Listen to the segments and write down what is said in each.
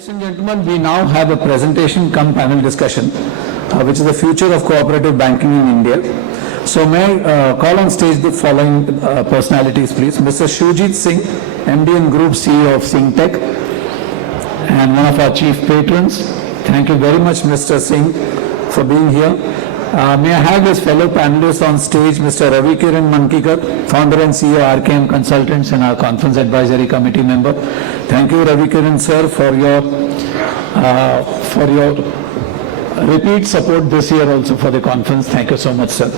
Ladies and gentlemen, we now have a presentation cum panel discussion, which is the future of cooperative banking in India. So may I call on stage the following personalities, please. Mr. Shujit Singh, MD and Group CEO of Singhtek, and one of our chief patrons. Thank you very much, Mr. Singh, for being here. May I have his fellow panelists on stage, Mr. Ravi Kiran Mankikar, founder and CEO RKM Consultants and our conference advisory committee member. Thank you, Ravi Kiran sir, for your repeat support this year also for the conference. Thank you so much, sir.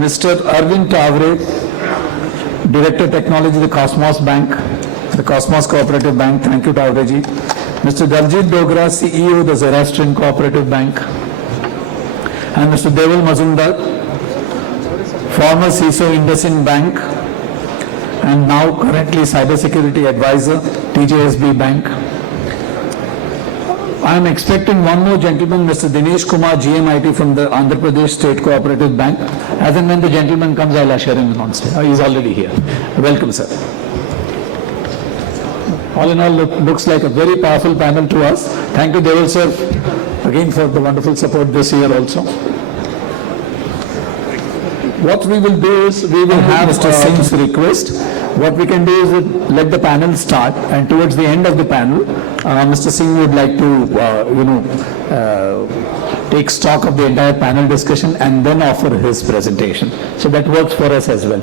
Mr. Arvind Tavare, Director Technology, the Cosmos Bank, the Cosmos Cooperative Bank. Thank you, Tavare ji. Mr. Daljit Dogra, CEO, the Zoroastrian Cooperative Bank. And Mr. Deval Mazmudar, former CISO IndusInd Bank and now currently Cybersecurity Advisor, TJSB Bank. I am expecting one more gentleman, Mr. Dinesh Kumar, GMIT from the Andhra Pradesh State Cooperative Bank. As and when the gentleman comes, I'll usher him on stage. He is already here. Welcome, sir. All in all, looks like a very powerful panel to us. Thank you, Deval sir, again for the wonderful support this year also. What we will do is, we will have Mr. Singh's request. What we can do is let the panel start, and towards the end of the panel, Mr. Singh would like to, take stock of the entire panel discussion and then offer his presentation. So that works for us as well.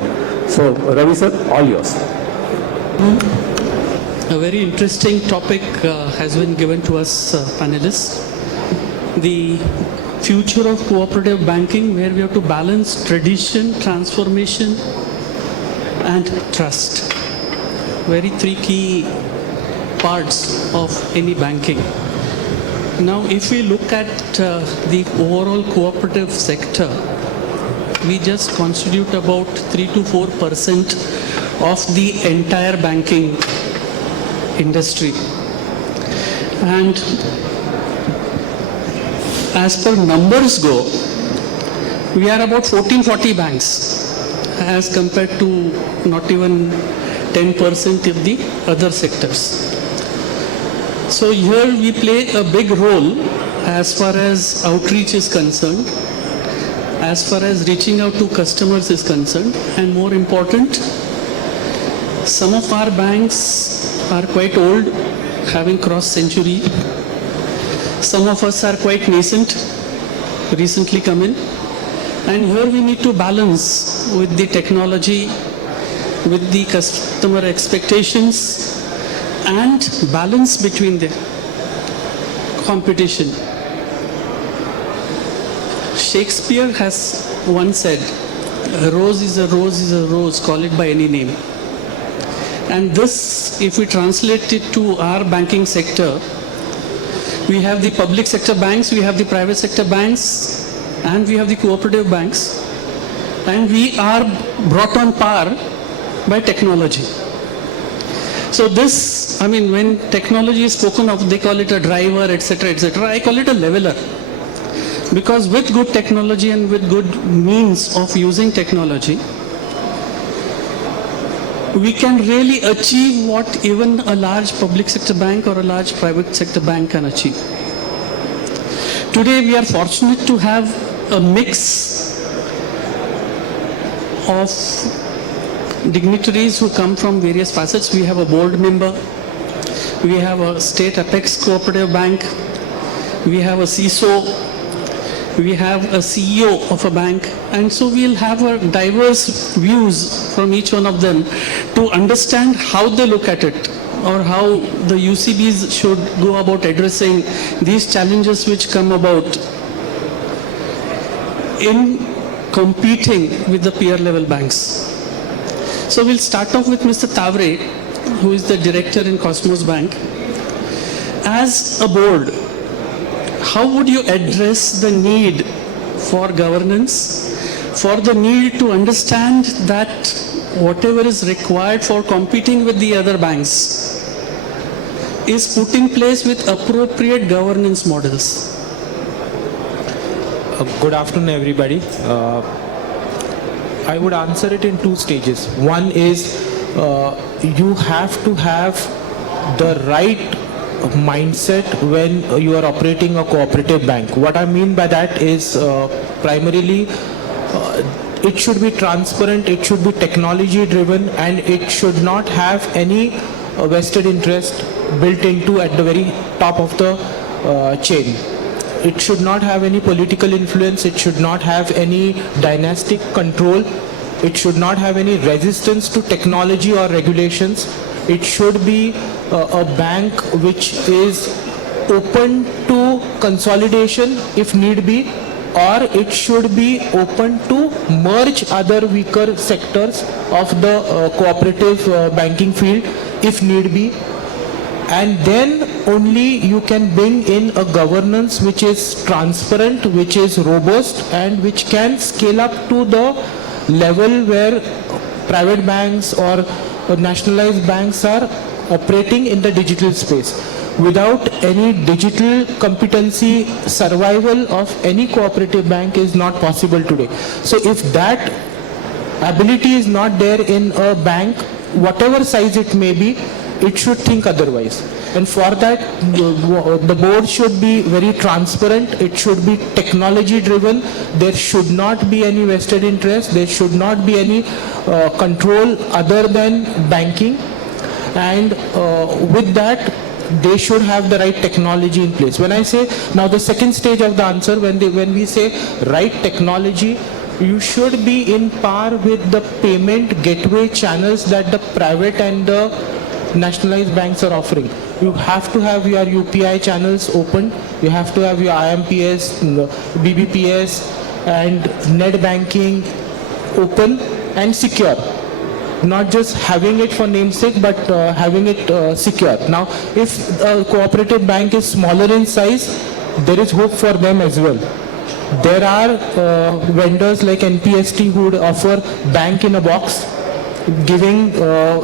So, Ravi sir, all yours. A very interesting topic has been given to us panelists. The future of cooperative banking, where we have to balance tradition, transformation and trust. Very three key parts of any banking. Now if we look at the overall cooperative sector, we just constitute about 3 to 4% of the entire banking industry. And as per numbers go, we are about 1440 banks as compared to not even 10% of the other sectors. So here we play a big role as far as outreach is concerned, as far as reaching out to customers is concerned, and more important, some of our banks are quite old, having crossed century. Some of us are quite nascent, recently come in. And here we need to balance with the technology, with the customer expectations, and balance between the competition. Shakespeare has once said, a rose is a rose is a rose, call it by any name. And this, if we translate it to our banking sector, we have the public sector banks, we have the private sector banks, and we have the cooperative banks. And we are brought on par by technology. So this, I mean, when technology is spoken of, they call it a driver, etc., etc. I call it a leveler. Because with good technology and with good means of using technology, we can really achieve what even a large public sector bank or a large private sector bank can achieve. Today we are fortunate to have a mix of dignitaries who come from various facets. We have a board member, we have a state apex cooperative bank, we have a CISO, we have a CEO of a bank, and so we'll have a diverse views from each one of them to understand how they look at it, or how the UCBs should go about addressing these challenges which come about in competing with the peer level banks. So we'll start off with Mr. Tavare, who is the director in Cosmos Bank. As a board, how would you address the need for governance, for the need to understand that whatever is required for competing with the other banks is put in place with appropriate governance models? Good afternoon, everybody. I would answer it in two stages. One is you have to have the right mindset when you are operating a cooperative bank. What I mean by that is primarily it should be transparent, it should be technology driven, and it should not have any vested interest built into at the very top of the chain. It should not have any political influence, it should not have any dynastic control, it should not have any resistance to technology or regulations. It should be a bank which is open to consolidation if need be, or it should be open to merge other weaker sectors of the cooperative banking field if need be. And then only you can bring in a governance which is transparent, which is robust, and which can scale up to the level where private banks or nationalized banks are operating in the digital space. Without any digital competency, survival of any cooperative bank is not possible today. So if that ability is not there in a bank, whatever size it may be, it should think otherwise. And for that, the board should be very transparent, it should be technology driven, there should not be any vested interest, there should not be any control other than banking, and with that, they should have the right technology in place. When I say, now the second stage of the answer, when we say right technology, you should be in par with the payment gateway channels that the private and the nationalized banks are offering. You have to have your UPI channels open, you have to have your IMPS, BBPS and net banking open and secure. Not just having it for namesake, but having it secure. Now, if a cooperative bank is smaller in size, there is hope for them as well. There are vendors like NPST who would offer bank in a box, giving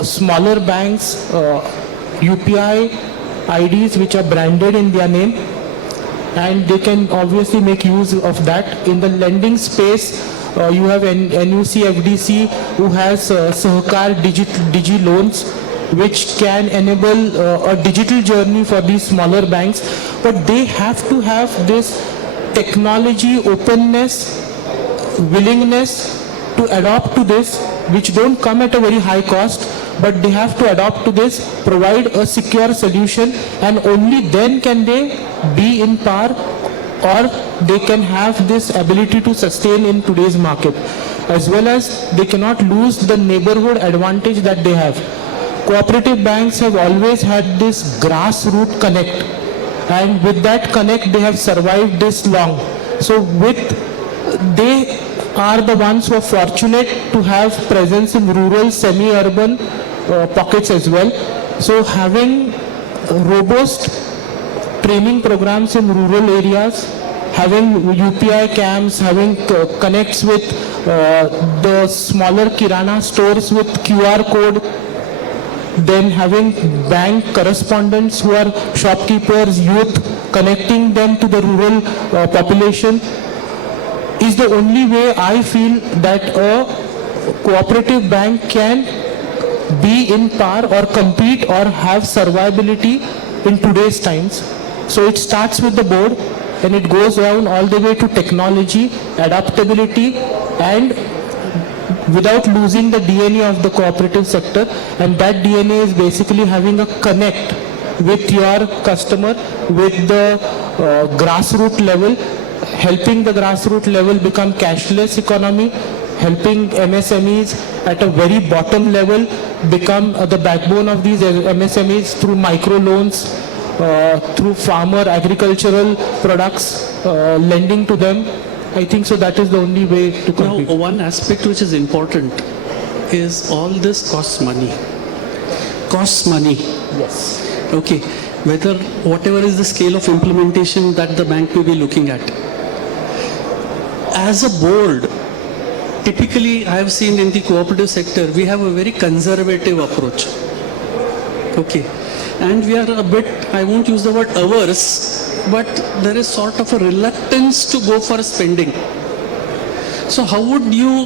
smaller banks UPI IDs which are branded in their name, and they can obviously make use of that. In the lending space, you have NUC FDC who has Sahkar Digi loans, which can enable a digital journey for these smaller banks, but they have to have this technology openness, willingness to adopt to this, which don't come at a very high cost, but they have to adopt to this, provide a secure solution, and only then can they be in par, or they can have this ability to sustain in today's market, as well as they cannot lose the neighborhood advantage that they have. Cooperative banks have always had this grassroots connect, and with that connect they have survived this long. So they are the ones who are fortunate to have presence in rural, semi-urban pockets as well. So having robust training programs in rural areas, having UPI camps, having connects with the smaller Kirana stores with QR code, then having bank correspondents who are shopkeepers, youth, connecting them to the rural population is the only way I feel that a cooperative bank can be in par or compete or have survivability in today's times. So it starts with the board and it goes down all the way to technology, adaptability, and without losing the DNA of the cooperative sector. And that DNA is basically having a connect with your customer, with the grassroots level, helping the grassroots level become cashless economy, helping MSMEs at a very bottom level become the backbone of these MSMEs through micro loans, through farmer agricultural products, lending to them. I think so that is the only way to compete. Now, one aspect which is important is all this costs money. Costs money. Yes. Okay. Whether whatever is the scale of implementation that the bank will be looking at. As a board, typically I have seen in the cooperative sector, we have a very conservative approach. Okay. And we are a bit, I won't use the word averse, but there is sort of a reluctance to go for spending. So how would you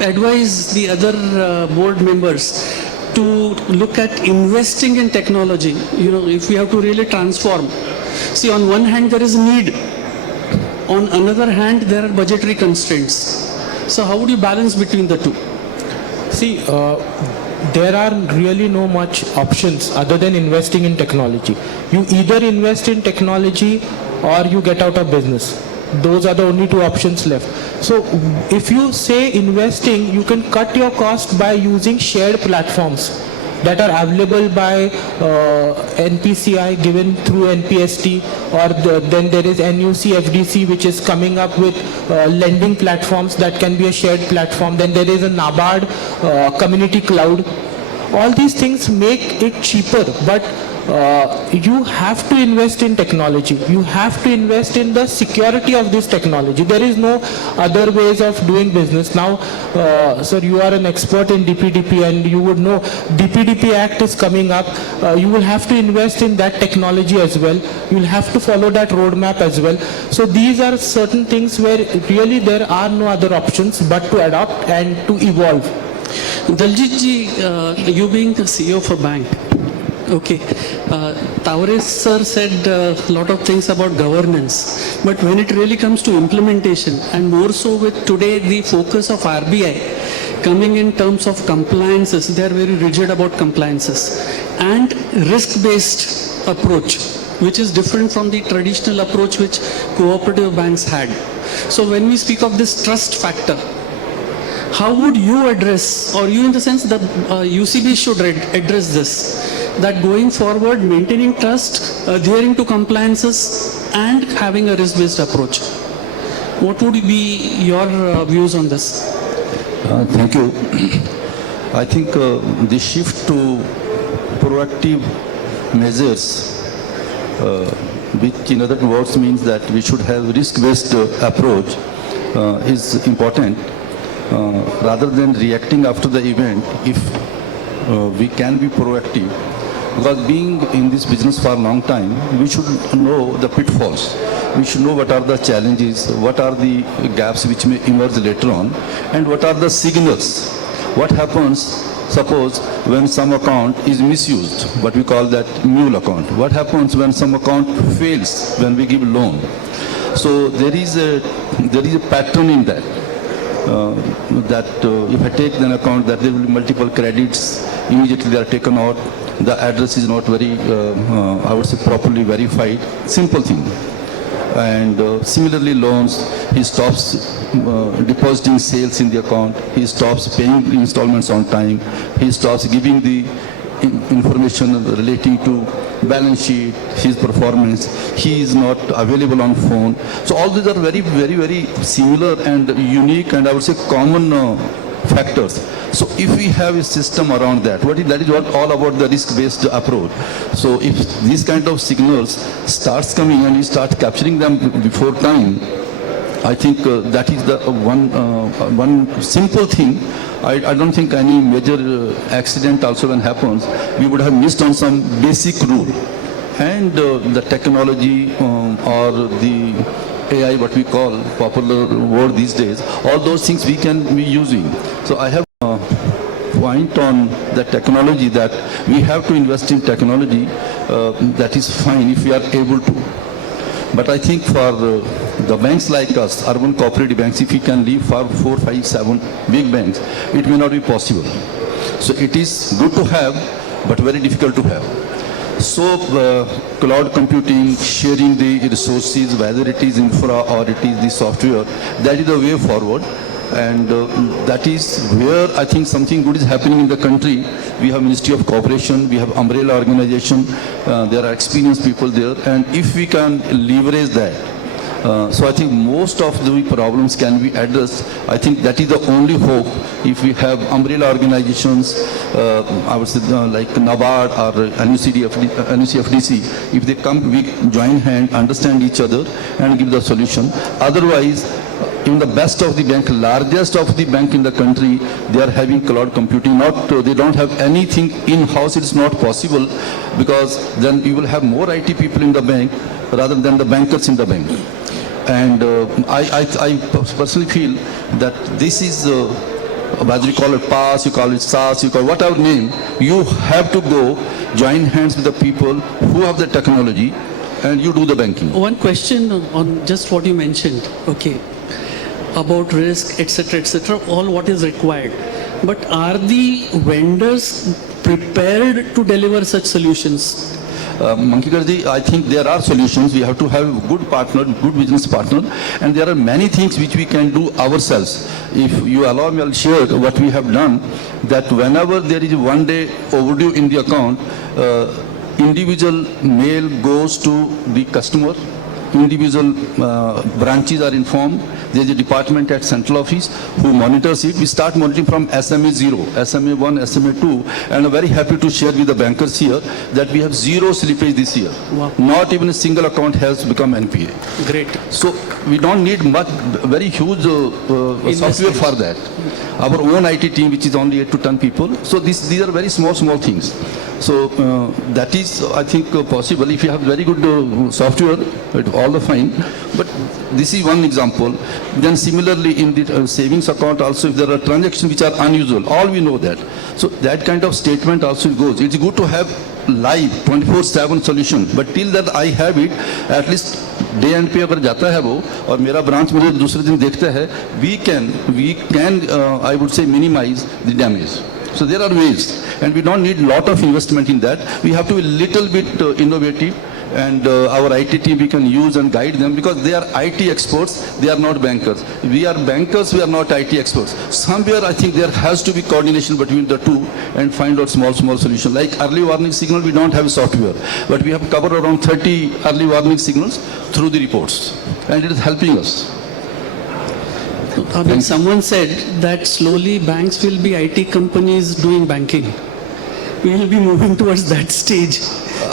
advise the other board members to look at investing in technology, if we have to really transform. See, on one hand, there is need. On another hand, there are budgetary constraints. So how would you balance between the two? See, there are really no much options other than investing in technology. You either invest in technology or you get out of business. Those are the only two options left. So if you say investing, you can cut your cost by using shared platforms that are available by NPCI given through NPST, or then there is NUC FDC which is coming up with lending platforms that can be a shared platform. Then there is a NABARD community cloud. All these things make it cheaper, but you have to invest in technology. You have to invest in the security of this technology. There is no other ways of doing business. Now, sir, you are an expert in DPDP and you would know DPDP Act is coming up. You will have to invest in that technology as well. You will have to follow that roadmap as well. So these are certain things where really there are no other options but to adopt and to evolve. Daljit ji, you being the CEO of a bank, okay, Tavare sir said a lot of things about governance, but when it really comes to implementation, and more so with today the focus of RBI coming in terms of compliances, they are very rigid about compliances, and risk-based approach, which is different from the traditional approach which cooperative banks had. So when we speak of this trust factor, how would you address, or you in the sense that UCB should address this, that going forward, maintaining trust, adhering to compliances and having a risk-based approach? What would be your views on this? Thank you. I think the shift to proactive measures, which in other words means that we should have risk-based approach, is important. Rather than reacting after the event, if we can be proactive, because being in this business for a long time, we should know the pitfalls. We should know what are the challenges, what are the gaps which may emerge later on, and what are the signals. What happens, suppose, when some account is misused, what we call that mule account. What happens when some account fails, when we give loan. So there is a pattern in that. If I take an account that there will be multiple credits, immediately they are taken out, the address is not very, I would say, properly verified, simple thing. And similarly loans, he stops depositing sales in the account, he stops paying installments on time, he stops giving the information relating to balance sheet, his performance, he is not available on phone. So all these are very, very, very similar and unique and I would say common factors. So if we have a system around that, that is what all about the risk-based approach. So if these kind of signals starts coming and we start capturing them before time, I think that is the one simple thing. I don't think any major accident also when happens, we would have missed on some basic rule. And the technology or the AI, what we call popular word these days, all those things we can be using. So I have a point on the technology that we have to invest in technology. That is fine if we are able to. But I think for the banks like us, urban cooperative banks, if we can leave for 4, 5, 7 big banks, it may not be possible. So it is good to have, but very difficult to have. So cloud computing, sharing the resources, whether it is infra or it is the software, that is the way forward. And that is where I think something good is happening in the country. We have Ministry of Cooperation, we have umbrella organization, there are experienced people there, and if we can leverage that, so I think most of the problems can be addressed. I think that is the only hope. If we have umbrella organizations, I would say like NABARD or NUCFDC, if they come, we join hand, understand each other and give the solution. Otherwise, in the best of the bank, largest of the bank in the country, they are having cloud computing. They don't have anything in-house. It's not possible because then you will have more IT people in the bank rather than the bankers in the bank. And I personally feel that this is whether you call it PaaS, you call it SaaS, you call whatever name, you have to go join hands with the people who have the technology and you do the banking. One question on just what you mentioned, okay, about risk, etc., all what is required. But are the vendors prepared to deliver such solutions? Mankikar ji, I think there are solutions. We have to have a good partner, good business partner, and there are many things which we can do ourselves. If you allow me, I'll share what we have done, that whenever there is one day overdue in the account, individual mail goes to the customer, individual branches are informed. There is a department at central office who monitors it. We start monitoring from SMA 0, SMA 1, SMA 2, and I'm very happy to share with the bankers here that we have zero slippage this year. Wow. Not even a single account has become NPA. Great. So we don't need much, very huge software for that. Our own IT team, which is only 8 to 10 people. So these are very small things. So that is, I think, possible. If you have very good software, all the fine. But this is one example. Then similarly in the savings account also, if there are transactions which are unusual, all we know that. So that kind of statement also goes. It's good to have live 24/7 solution. But till that I have it, at least day and पे अगर जाता है वो और मेरा branch मुझे दूसरे दिन देखता है, we can I would say minimize the damage. So there are ways, and we don't need lot of investment in that. We have to be little bit innovative, and our IT team we can use and guide them because they are IT experts, they are not bankers. We are bankers, we are not IT experts. Somewhere I think there has to be coordination between the two and find out small solution. Like early warning signal, we don't have software, but we have covered around 30 early warning signals through the reports, and it is helping us. I mean, someone said that slowly banks will be IT companies doing banking. We will be moving towards that stage.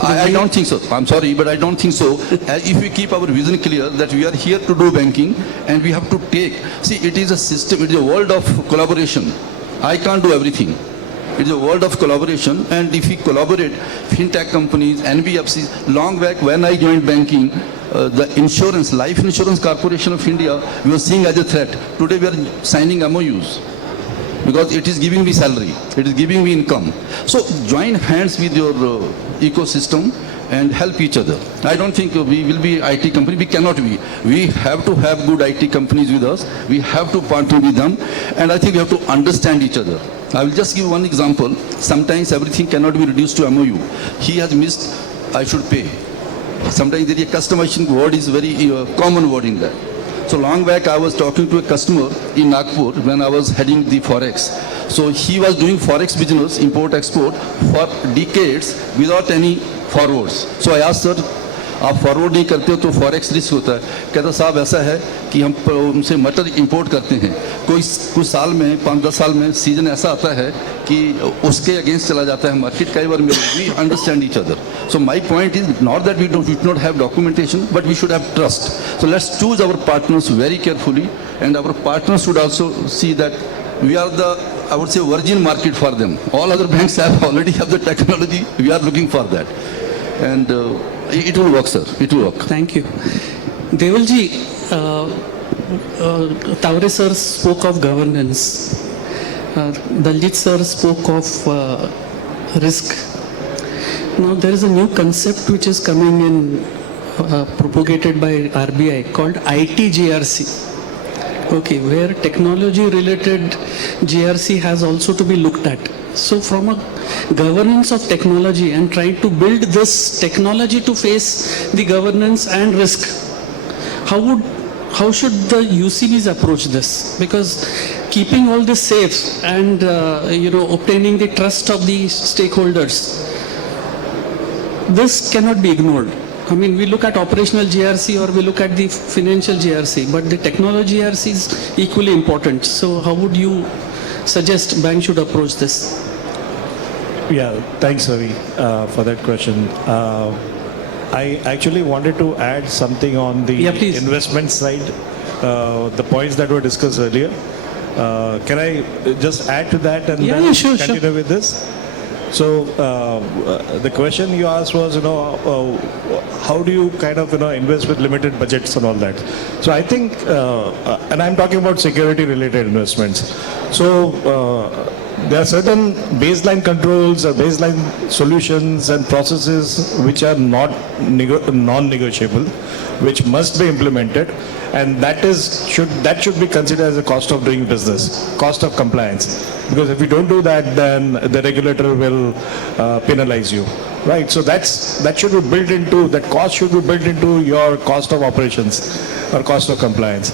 I don't think so. I'm sorry, but I don't think so. If we keep our vision clear that we are here to do banking and we have to take, see, it is a system, it is a world of collaboration. I can't do everything. It is a world of collaboration, and if we collaborate, fintech companies, NBFCs, long back when I joined banking, the insurance, Life Insurance Corporation of India, we were seeing as a threat. Today we are signing MOUs because it is giving me salary, it is giving me income. So join hands with your ecosystem and help each other. I don't think we will be IT company. We cannot be. We have to have good IT companies with us. We have to partner with them, and I think we have to understand each other. I will just give one example. Sometimes everything cannot be reduced to MOU. He has missed, I should pay. Sometimes the customization word is very common word in that. So long back I was talking to a customer in Nagpur when I was heading the Forex. So he was doing Forex business, import-export, for decades without any forwards. So I asked, sir, आप forward नहीं करते हो तो forex risk होता है. कहता साहब ऐसा है कि हम उनसे मटर इंपोर्ट करते हैं, कुछ साल में 5-10 साल में सीजन ऐसा आता है कि उसके अगेंस्ट चला जाता है मार्केट. कई बार we understand each other. So my point is not that we don't have documentation, but we should have trust. So let's choose our partners very carefully, and our partners should also see that we are the, I would say, virgin market for them. All other banks already have the technology. We are looking for that, and it will work, sir. It will work. Thank you. Deval ji, Tavare sir spoke of governance. Daljit sir spoke of risk. Now there is a new concept which is coming in, propagated by RBI, called IT GRC. Okay, where technology related GRC has also to be looked at. So from a governance of technology and trying to build this technology to face the governance and risk, how should the UCBs approach this? Because keeping all this safe and obtaining the trust of the stakeholders, this cannot be ignored. I mean, we look at operational GRC or we look at the financial GRC, but the technology GRC is equally important. So how would you suggest bank should approach this? Yeah, thanks, Ravi, for that question. I actually wanted to add something on the investment side, the points that were discussed earlier. Can I just add to that and then continue with this? So the question you asked was, how do you kind of, invest with limited budgets and all that? So I think, and I'm talking about security related investments. So there are certain baseline controls or baseline solutions and processes which are not non-negotiable, which must be implemented, and that should be considered as a cost of doing business, cost of compliance. Because if you don't do that, then the regulator will penalize you, right? So that should be built into, that cost should be built into your cost of operations or cost of compliance.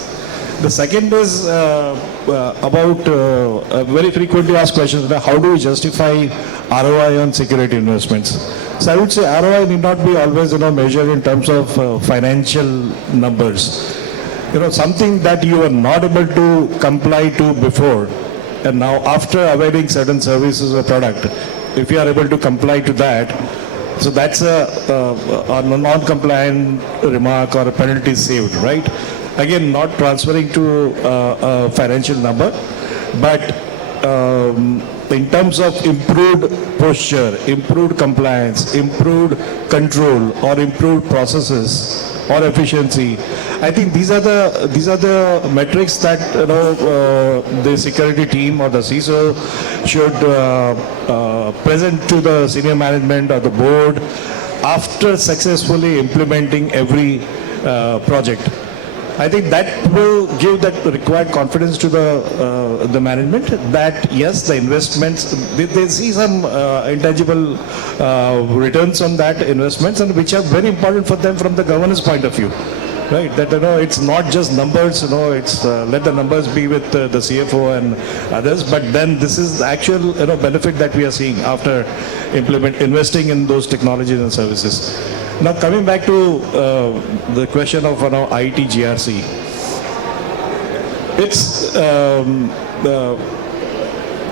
The second is about very frequently asked questions, how do we justify ROI on security investments? So I would say ROI need not be always measured in terms of financial numbers. Something that you were not able to comply to before, and now after availing certain services or product, if you are able to comply to that, so that's a non-compliant remark or a penalty saved, right? Again, not transferring to a financial number, but in terms of improved posture, improved compliance, improved control, or improved processes or efficiency, I think these are the metrics that the security team or the CISO should present to the senior management or the board after successfully implementing every project. I think that will give that required confidence to the management that yes, the investments, they see some intangible returns on that investments, and which are very important for them from the governance point of view. Right, that it's not just numbers, it's let the numbers be with the CFO and others, but then this is the actual benefit that we are seeing after investing in those technologies and services. Now coming back to the question of IT GRC, it's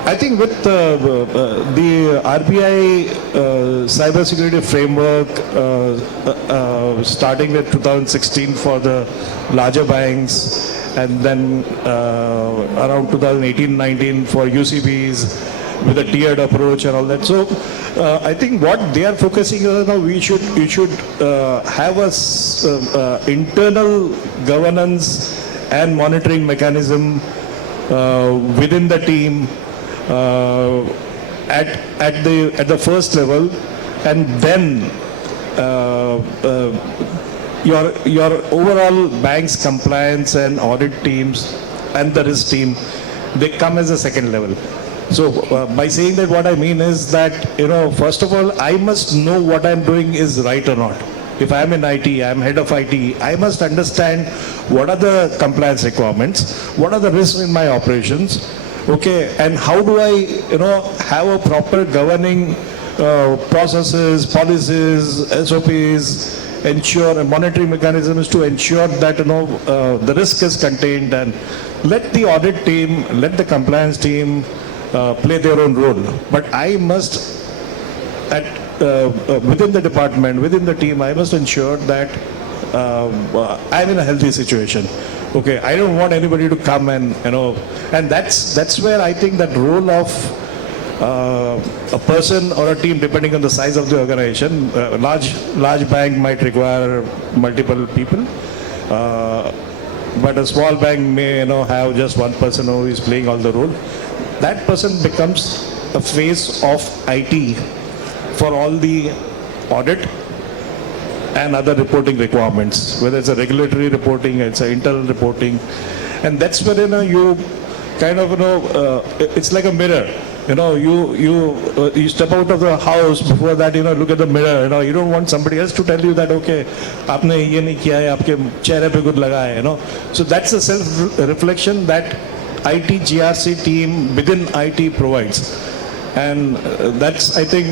I think with the RBI cybersecurity framework starting with 2016 for the larger banks, and then around 2018-19 for UCBs with a tiered approach and all that. So I think what they are focusing on, we should have a internal governance and monitoring mechanism within the team at the first level, and then your overall bank's compliance and audit teams and the risk team, they come as a second level. So by saying that, what I mean is that first of all, I must know what I'm doing is right or not. If I'm in IT, I'm head of IT, I must understand what are the compliance requirements, what are the risks in my operations, okay, and how do I have a proper governing processes, policies, SOPs, ensure a monitoring mechanisms to ensure that the risk is contained, and let the audit team, let the compliance team play their own role. But I must, within the department, within the team, I must ensure that I'm in a healthy situation. Okay, I don't want anybody to come and and that's where I think that role of a person or a team, depending on the size of the organization, large bank might require multiple people, but a small bank may have just one person who is playing all the role. That person becomes a face of IT for all the audit and other reporting requirements, whether it's a regulatory reporting, it's an internal reporting, and that's where you kind of it's like a mirror. You step out of the house, before that look at the mirror. You don't want somebody else to tell you that okay, आपने ये नहीं किया है, आपके चेहरे पे कुछ लगा है. So that's a self-reflection that IT GRC team within IT provides. And that's, I think,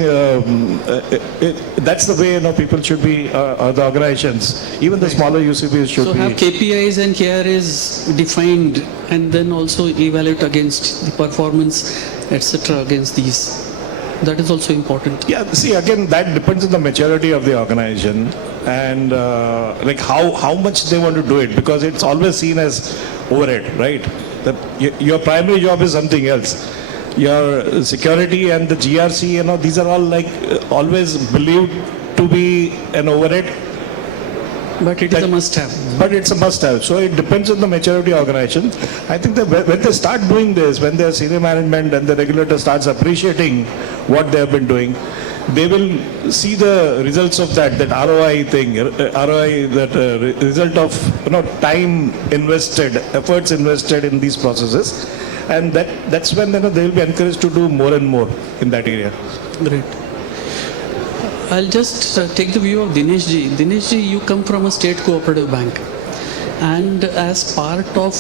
that's the way people should be, the organizations, even the smaller UCBs should be. So have KPIs and KRAs defined, and then also evaluate against the performance, etc. against these. That is also important. Yeah, see, again, that depends on the maturity of the organization and like how much they want to do it, because it's always seen as overhead, right? That your primary job is something else. your security and the GRC, these are all like always believed to be an overhead. But it is a must-have. But it's a must-have. So it depends on the maturity of organization. I think that when they start doing this, when their senior management and the regulator starts appreciating what they have been doing, they will see the results of that ROI thing, result of time invested, efforts invested in these processes, and that's when they will be encouraged to do more and more in that area. Great. I'll just take the view of Dinesh ji. Dinesh ji, you come from a state cooperative bank, and as part of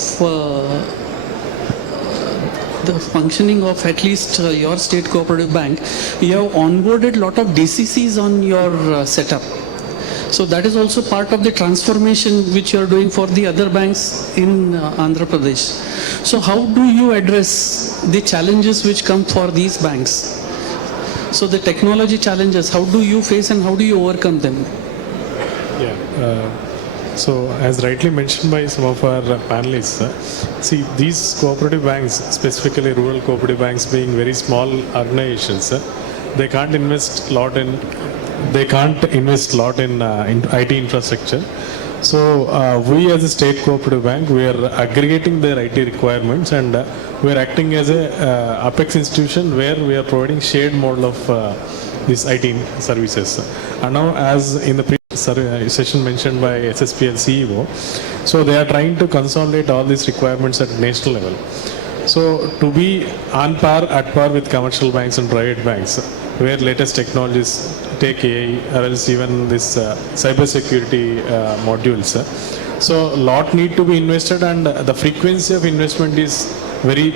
the functioning of at least your state cooperative bank, you have onboarded lot of DCCs on your setup. So that is also part of the transformation which you are doing for the other banks in Andhra Pradesh. So how do you address the challenges which come for these banks? So the technology challenges, how do you face and how do you overcome them? Yeah. So as rightly mentioned by some of our panelists, see these cooperative banks, specifically rural cooperative banks being very small organizations, they can't invest a lot in IT infrastructure. So we as a state cooperative bank, we are aggregating their IT requirements, and we are acting as a apex institution where we are providing shared model of these IT services. And now, as in the previous session mentioned by SSPL CEO, so they are trying to consolidate all these requirements at national level. So to be at par with commercial banks and private banks, where latest technologies take AI or else even this cyber security modules. So a lot need to be invested, and the frequency of investment is very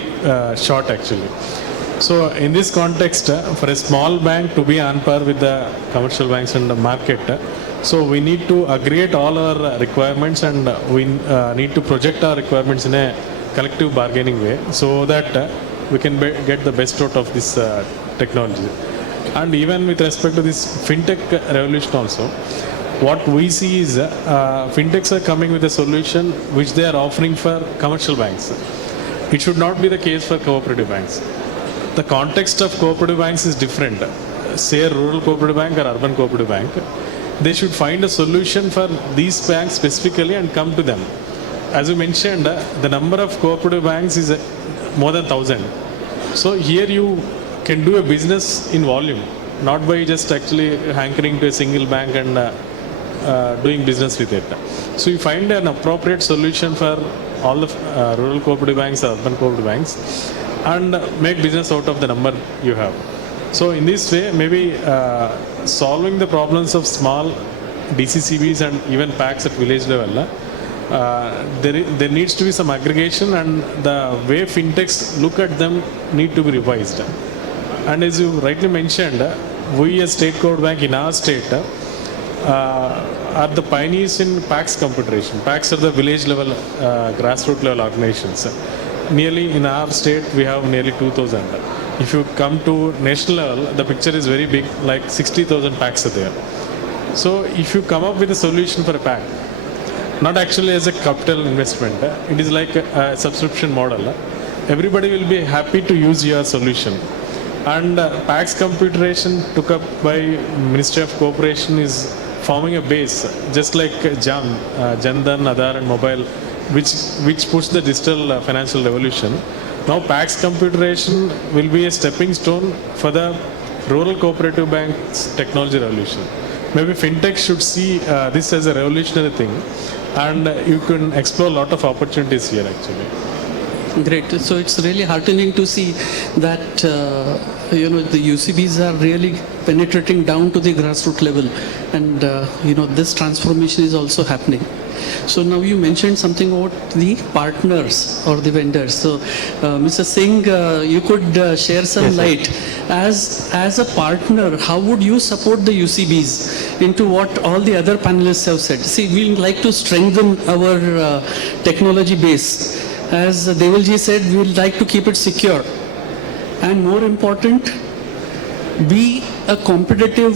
short actually. So in this context, for a small bank to be on par with the commercial banks in the market, so we need to aggregate all our requirements, and we need to project our requirements in a collective bargaining way, so that we can get the best out of this technology. And even with respect to this fintech revolution also, what we see is fintechs are coming with a solution which they are offering for commercial banks. It should not be the case for cooperative banks. The context of cooperative banks is different. Say a rural cooperative bank or urban cooperative bank, they should find a solution for these banks specifically and come to them. As you mentioned, the number of cooperative banks is more than 1,000. So here you can do a business in volume, not by just actually hankering to a single bank and doing business with it. So you find an appropriate solution for all the rural cooperative banks, urban cooperative banks, and make business out of the number you have. So in this way, maybe solving the problems of small DCCBs and even packs at village level, there needs to be some aggregation, and the way fintechs look at them need to be revised. And as you rightly mentioned, we as State Cooperative Bank in our state are the pioneers in PACS computation. PACS are the village level, grassroots level organizations. Nearly in our state, we have nearly 2,000. If you come to national level, the picture is very big, like 60,000 PACS are there. So if you come up with a solution for a PAC, not actually as a capital investment, it is like a subscription model. Everybody will be happy to use your solution. And PACS computation took up by Ministry of Cooperation is forming a base, just like Jan Dhan, Aadhaar and Mobile, which push the digital financial revolution. Now PACS computation will be a stepping stone for the rural cooperative bank's technology revolution. Maybe fintech should see this as a revolutionary thing, and you can explore a lot of opportunities here actually. Great. So it's really heartening to see that the UCBs are really penetrating down to the grassroots level, and this transformation is also happening. So now you mentioned something about the partners or the vendors. So Mr. Singh, you could share some light. As a partner, how would you support the UCBs into what all the other panelists have said? See, we like to strengthen our technology base. As Deval ji said, we would like to keep it secure. And more important, be a competitive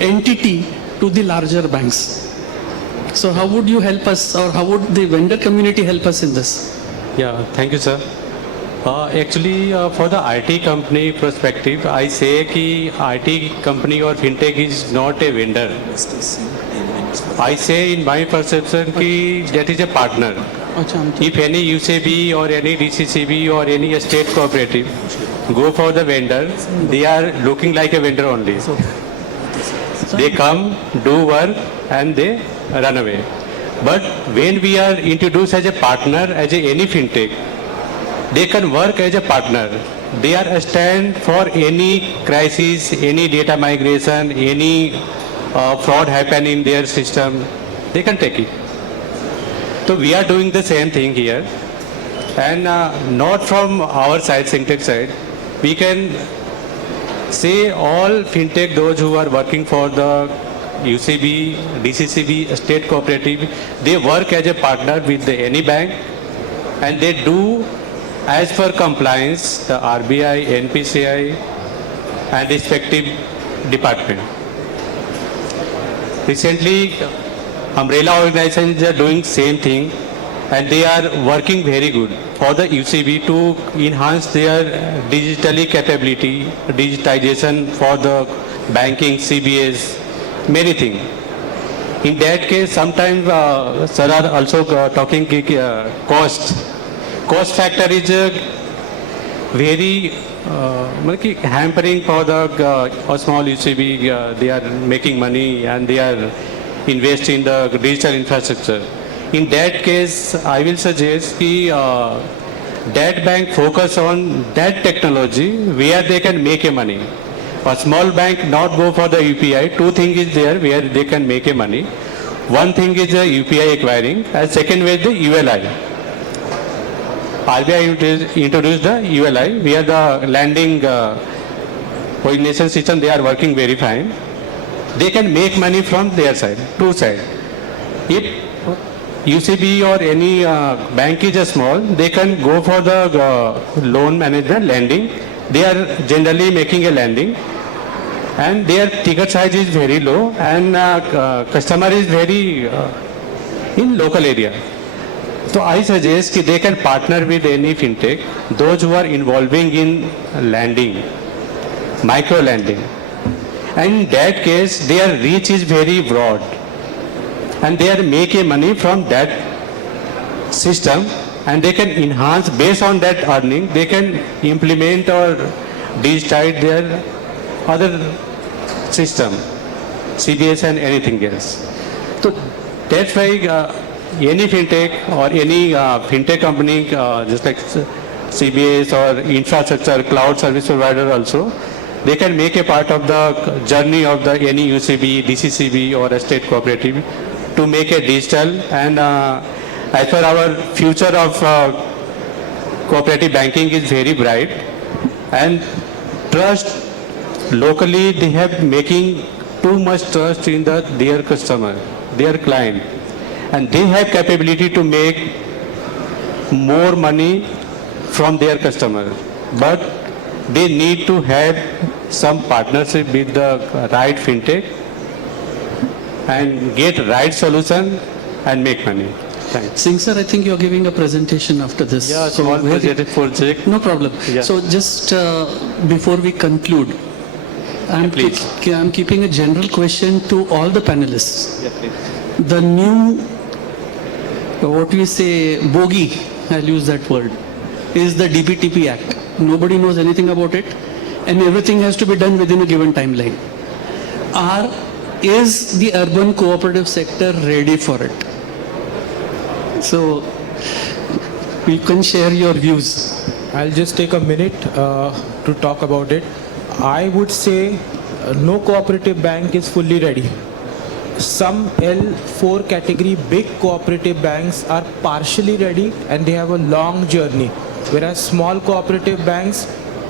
entity to the larger banks. So how would you help us, or how would the vendor community help us in this? Yeah, thank you, sir. Actually, for the IT company perspective, I say कि IT company or fintech is not a vendor. I say in my perception कि that is a partner. If any UCB or any DCCB or any state cooperative go for the vendor, they are looking like a vendor only. They come, do work, and they run away. But when we are introduced as a partner, as any fintech, they can work as a partner. They are a stand for any crisis, any data migration, any fraud happen in their system. They can take it. So we are doing the same thing here. And not from our side, Singhtek side, we can say all fintech, those who are working for the UCB, DCCB, state cooperative, they work as a partner with any bank, and they do as per compliance, the RBI, NPCI, and respective department. Recently, umbrella organizations are doing same thing, and they are working very good for the UCB to enhance their digitally capability, digitization for the banking, CBS, many things. In that case, sometimes sir are also talking cost. Cost factor is very hampering for the small UCB. They are making money and they are investing in the digital infrastructure. In that case, I will suggest that bank focus on that technology where they can make a money. A small bank not go for the UPI. Two things is there where they can make a money. One thing is the UPI acquiring, and second way is the ULI. RBI introduced the ULI, where the lending coordination system, they are working very fine. They can make money from their side, two sides. If UCB or any bank is small, they can go for the loan management, lending. They are generally making a lending, and their ticket size is very low, and customer is very in local area. So I suggest that they can partner with any fintech, those who are involving in lending, micro lending. And in that case, their reach is very broad, and they are making money from that system, and they can enhance based on that earning. They can implement or digitize their other system, CBS and anything else. So that's why any fintech or any fintech company, just like CBS or infrastructure, cloud service provider also, they can make a part of the journey of the any UCB, DCCB or a state cooperative to make a digital. And as per our future of cooperative banking is very bright, and trust locally, they have making too much trust in their customer, their client, and they have capability to make more money from their customer, but they need to have some partnership with the right fintech and get right solution and make money. Thanks. Singh sir, I think you are giving a presentation after this. Yeah, small project. No problem. Yeah. So just before we conclude, I'm keeping a general question to all the panelists. Yeah, please. The new, what we say, bogey, I'll use that word, is the DPTP Act. Nobody knows anything about it, and everything has to be done within a given timeline. Is the urban cooperative sector ready for it? So, you can share your views. I'll just take a minute to talk about it. I would say no cooperative bank is fully ready. Some L4 category big cooperative banks are partially ready and they have a long journey. Whereas small cooperative banks,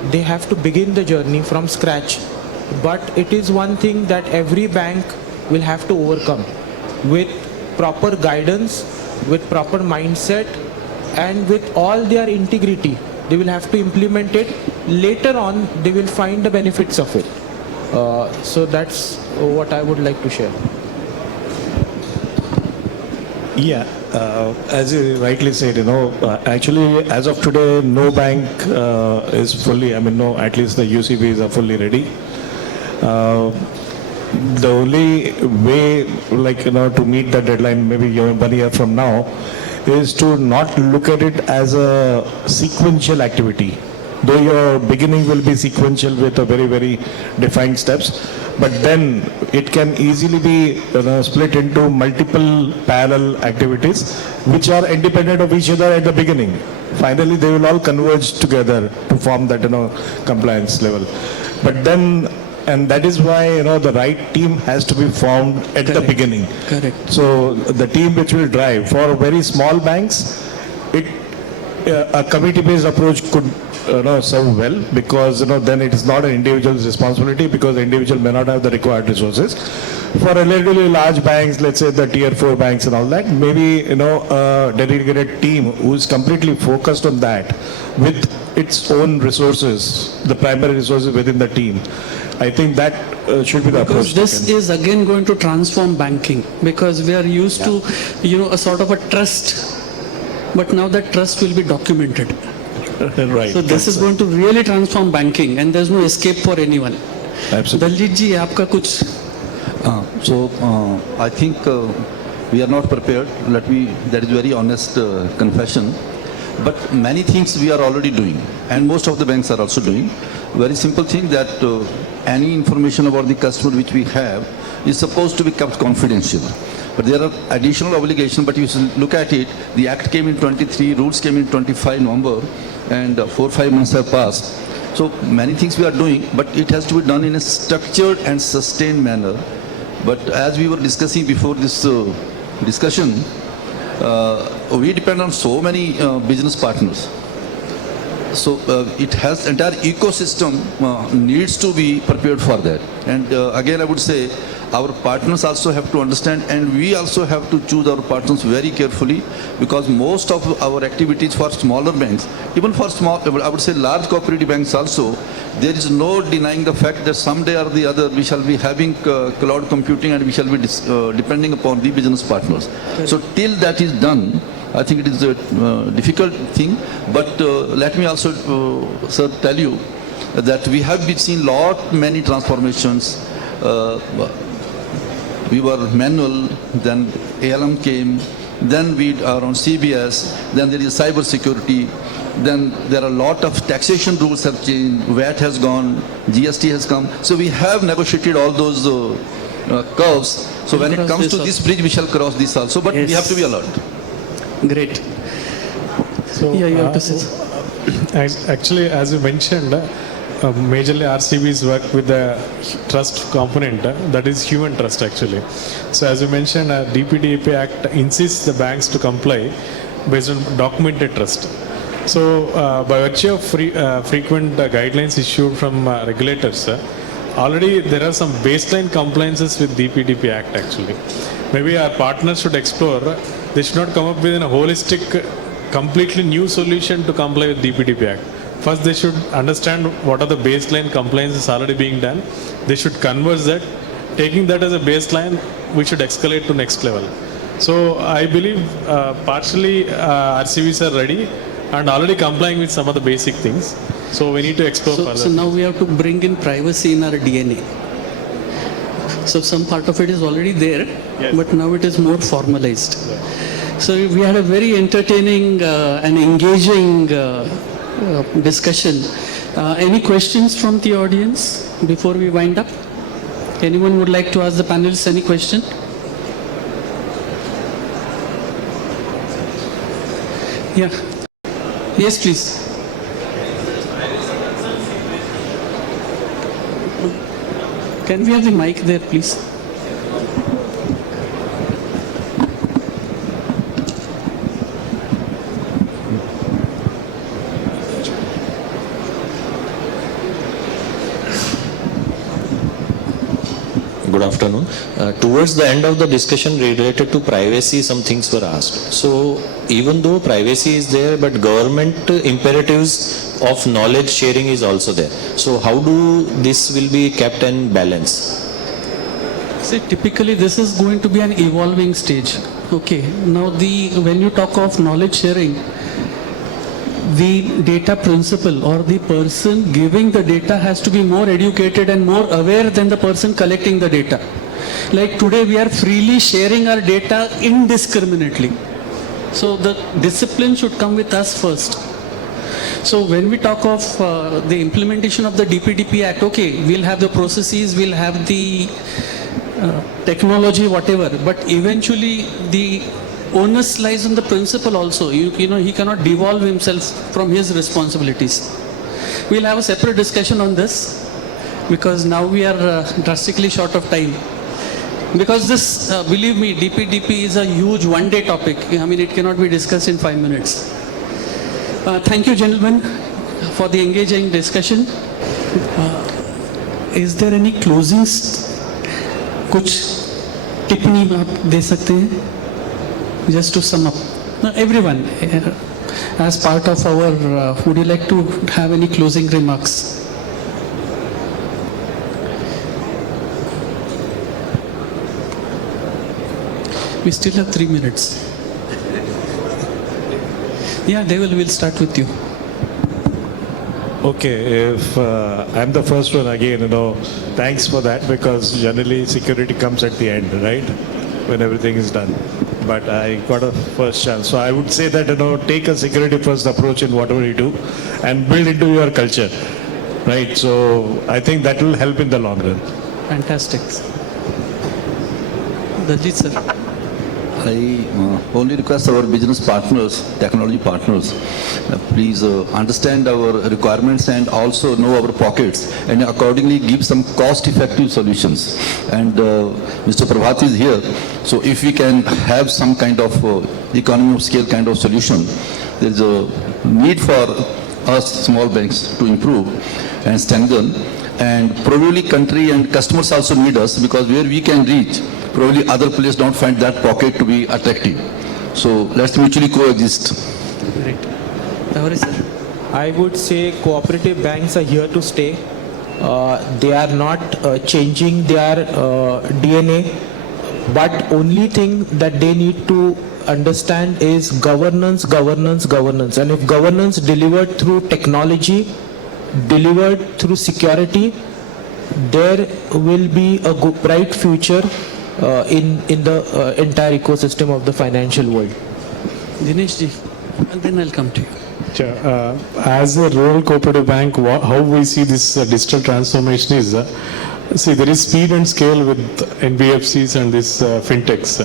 they have to begin the journey from scratch. But it is one thing that every bank will have to overcome with proper guidance, with proper mindset, and with all their integrity. They will have to implement it. Later on, they will find the benefits of it. So that's what I would like to share. Yeah, as you rightly said, actually, as of today, no bank is fully, no, at least the UCBs are fully ready. The only way, to meet the deadline, maybe 1 year from now, is to not look at it as a sequential activity. Though your beginning will be sequential with a very, very defined steps, but then it can easily be split into multiple parallel activities which are independent of each other at the beginning. Finally, they will all converge together to form that compliance level. But then, and that is why the right team has to be formed at the beginning. Correct. So the team which will drive for very small banks, a committee-based approach could serve well, because then it is not an individual's responsibility, because the individual may not have the required resources. For relatively large banks, let's say the tier 4 banks and all that, maybe a dedicated team who is completely focused on that with its own resources, the primary resources within the team. I think that should be the approach. Because this is again going to transform banking, because we are used to a sort of a trust, but now that trust will be documented. Right. So this is going to really transform banking, and there's no escape for anyone. Absolutely. Daljit ji, आपका कुछ? I think we are not prepared. That is very honest confession. But many things we are already doing, and most of the banks are also doing. Very simple thing that any information about the customer which we have is supposed to be kept confidential. But there are additional obligations, but you look at it, the Act came in 23, rules came in 25 November, and 4-5 months have passed. So many things we are doing, but it has to be done in a structured and sustained manner. But as we were discussing before this discussion, we depend on so many business partners. So it has entire ecosystem needs to be prepared for that. And again, I would say our partners also have to understand, and we also have to choose our partners very carefully, because most of our activities for smaller banks, even for small, I would say large cooperative banks also, there is no denying the fact that someday or the other we shall be having cloud computing, and we shall be depending upon the business partners. So till that is done, I think it is a difficult thing. But let me also, sir, tell you that we have been seeing many transformations. We were manual, then ALM came, then we are on CBS, then there is cyber security, then there are a lot of taxation rules have changed, VAT has gone, GST has come. So we have negotiated all those curves. So when it comes to this bridge, we shall cross this also, but we have to be alert. Great. So, yeah, you have to say. Actually, as you mentioned, majorly RCBs work with the trust component, that is human trust actually. So as you mentioned, DPDP Act insists the banks to comply based on documented trust. So by virtue of frequent guidelines issued from regulators, already there are some baseline compliances with DPDP Act actually. Maybe our partners should explore, they should not come up with a holistic, completely new solution to comply with DPDP Act. First, they should understand what are the baseline compliances already being done. They should converge that. Taking that as a baseline, we should escalate to next level. So I believe partially RCBs are ready and already complying with some of the basic things. So we need to explore further. So now we have to bring in privacy in our DNA. So some part of it is already there, yes, but now it is more formalized. Yeah. So we had a very entertaining and engaging discussion. Any questions from the audience before we wind up? Anyone would like to ask the panelists any question? Yeah. Yes, please. Can we have the mic there, please? Good afternoon. Towards the end of the discussion related to privacy, some things were asked. So even though privacy is there, but government imperatives of knowledge sharing is also there. So how do this will be kept in balance? See, typically this is going to be an evolving stage. Okay, now when you talk of knowledge sharing, the data principal or the person giving the data has to be more educated and more aware than the person collecting the data. Like today we are freely sharing our data indiscriminately. So the discipline should come with us first. So when we talk of the implementation of the DPDP Act, okay, we'll have the processes, we'll have the technology, whatever, but eventually the onus lies on the principal also. You know, he cannot devolve himself from his responsibilities. We'll have a separate discussion on this because now we are drastically short of time. Because this, believe me, DPDP is a huge one-day topic. I mean, it cannot be discussed in 5 minutes. Thank you, gentlemen, for the engaging discussion. Is there any closings? कुछ टिप्पणी आप दे सकते हैं? Just to sum up. No, everyone, as part of our, would you like to have any closing remarks? We still have 3 minutes. Yeah, Deval, we'll start with you. Okay, if I'm the first one again, thanks for that, because generally security comes at the end, right? When everything is done. But I got a first chance. So I would say that, take a security first approach in whatever you do and build into your culture, right? So I think that will help in the long run. Fantastic. Daljit, sir. I only request our business partners, technology partners, please understand our requirements and also know our pockets and accordingly give some cost-effective solutions. And Mr. Prabhat is here, so if we can have some kind of economy of scale kind of solution, there is a need for us small banks to improve and strengthen, and probably country and customers also need us, because where we can reach, probably other players don't find that pocket to be attractive. So let's mutually coexist. Great. Tavare, sir. I would say cooperative banks are here to stay. They are not changing their DNA, but only thing that they need to understand is governance, governance, governance. And if governance delivered through technology, delivered through security, there will be a good, bright future in the entire ecosystem of the financial world. Dinesh ji, and then I'll come to you. As a rural cooperative bank, how we see this digital transformation is, see, there is speed and scale with NBFCs and this fintechs,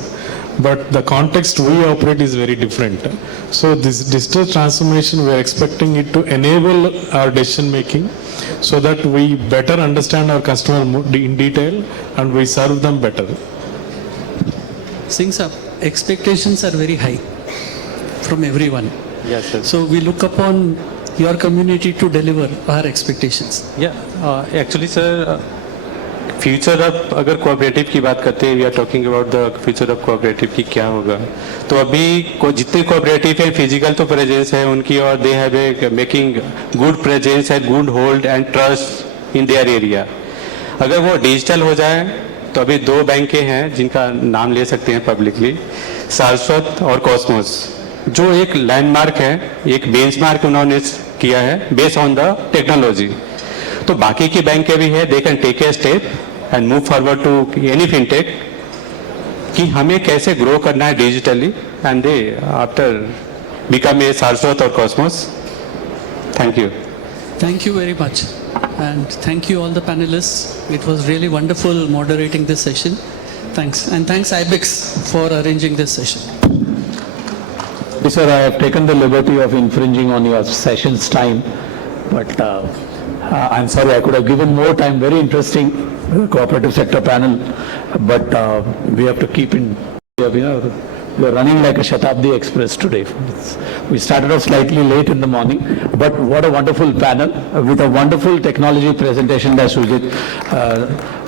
but the context we operate is very different. So this digital transformation, we are expecting it to enable our decision making so that we better understand our customer in detail and we serve them better. Singh sir, expectations are very high from everyone. Yes, sir. So we look upon your community to deliver our expectations. Yeah, actually, sir, future of अगर cooperative की बात करते हैं, we are talking about the future of cooperative की क्या होगा, तो अभी जितने कोऑपरेटिव हैं फिजिकल तो प्रेजेंस है उनकी, और they have a making good presence है, good hold and trust in their area. अगर वो डिजिटल हो जाए तो अभी 2 बैंकें हैं जिनका नाम ले सकते हैं पब्लिकली, सारस्वत और कॉस्मोस, जो एक लैंडमार्क है, एक बेंचमार्क उन्होंने किया है बेस्ड ऑन द टेक्नोलॉजी. तो बाकी की बैंकें भी है, they can take a step and move forward to any fintech कि हमें कैसे ग्रो करना है digitally, and they after become a Saraswat और Cosmos. Thank you. Thank you very much. And thank you all the panelists. It was really wonderful moderating this session. Thanks. And thanks IBEX for arranging this session. Yes, sir, I have taken the liberty of infringing on your session's time, but I'm sorry, I could have given more time. Very interesting cooperative sector panel, but we have to keep in. We are running like a Shatabdi Express today. We started off slightly late in the morning, but what a wonderful panel with a wonderful technology presentation by Shujit.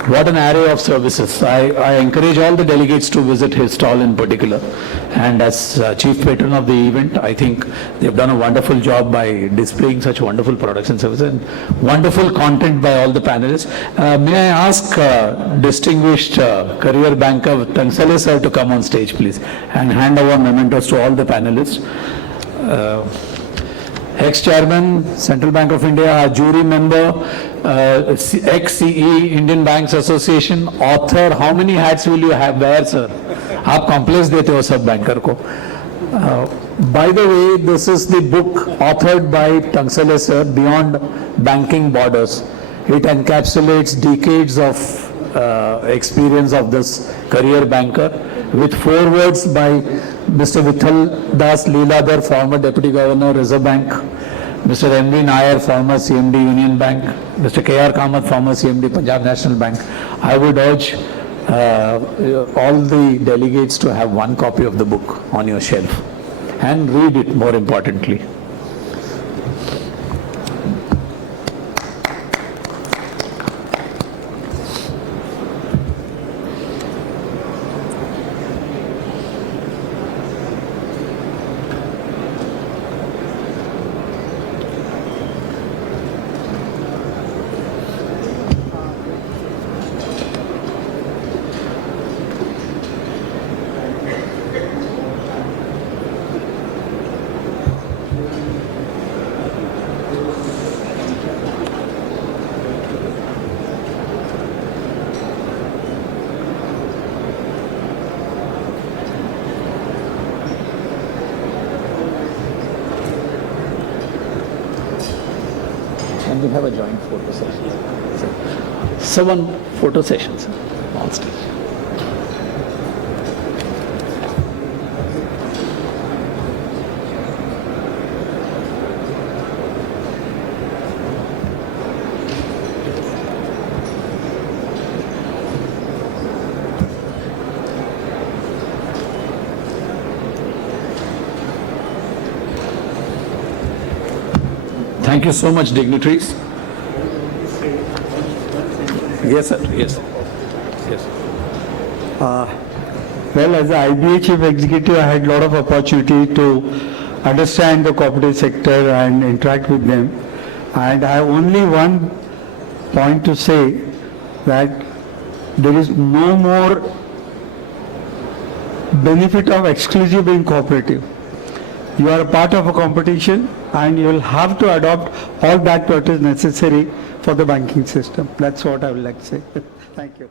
What an array of services. I encourage all the delegates to visit his stall in particular. And as chief patron of the event, I think they've done a wonderful job by displaying such wonderful products and services and wonderful content by all the panelists. May I ask distinguished career banker Tangsale sir to come on stage, please, and hand over mementos to all the panelists. Ex-chairman, Central Bank of India, jury member, ex-CE, Indian Banks Association, author, how many hats will you have wear, sir? आप complex देते हो सब banker को. By the way, this is the book authored by Tangsale sir, Beyond Banking Borders. It encapsulates decades of experience of this career banker with forewords by Mr. Vithal Das Leeladhar, former Deputy Governor, Reserve Bank, Mr. M.V. Nair, former CMD, Union Bank, Mr. K.R. Kamath, former CMD, Punjab National Bank. I would urge all the delegates to have one copy of the book on your shelf and read it, more importantly. And we have a joint photo session. So one photo session, sir, on stage. Thank you so much, dignitaries. Yes, sir. Yes. Yes. Well, as the IBA chief executive, I had a lot of opportunity to understand the cooperative sector and interact with them. And I have only one point to say, that there is no more benefit of exclusive being cooperative. You are a part of a competition and you will have to adopt all that what is necessary for the banking system. That's what I would like to say. Thank you.